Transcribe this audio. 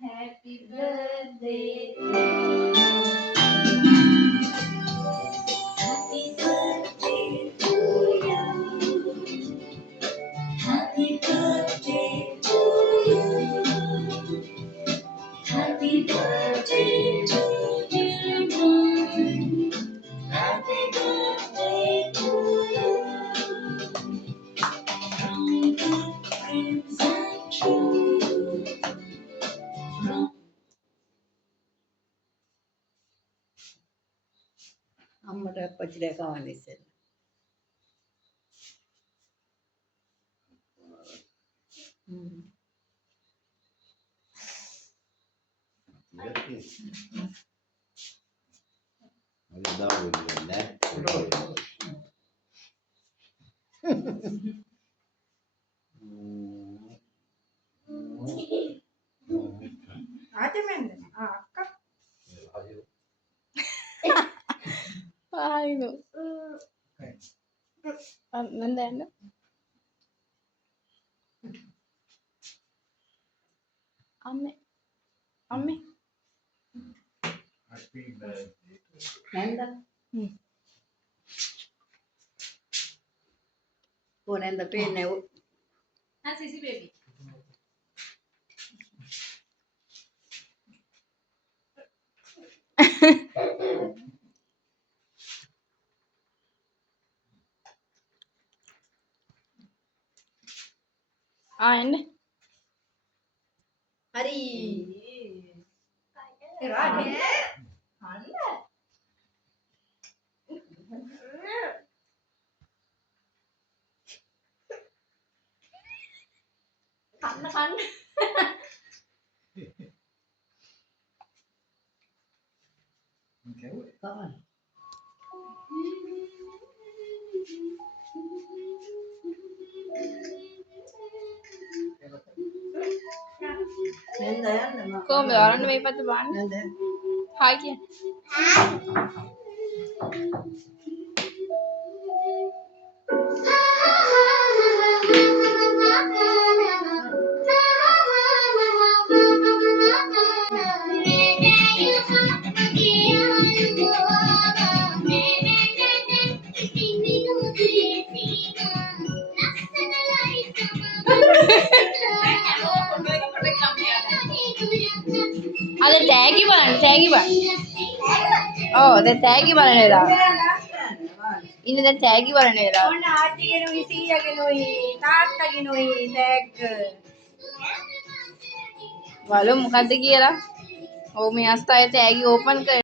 Happy birthday. Happy birthday to you. Happy birthday to you. Happy birthday to dear boy. Happy birthday to you. From good friends and true. From అమ్మట పచ్చిడే కావాలి sir. ആയിരുന്നു എന്താണ് അമ്മ അമ്മ എന്താ പോണെന്താ പിന്നെ CC baby అండి హరి కన్న కన్న కావాలి Kom, jag har en vej på ett barn. Hagi. Ada tagi ban. Oh, ada tagi ban neda. Ini ada tagi ban neda. ඔන්න ආච්චිගෙනුයි සීයාගෙනුයි තාත්තගෙනුයි දැක්ක. Walau මොකද්ද කියලා. ඔව් මේ අස්තය tagi open කර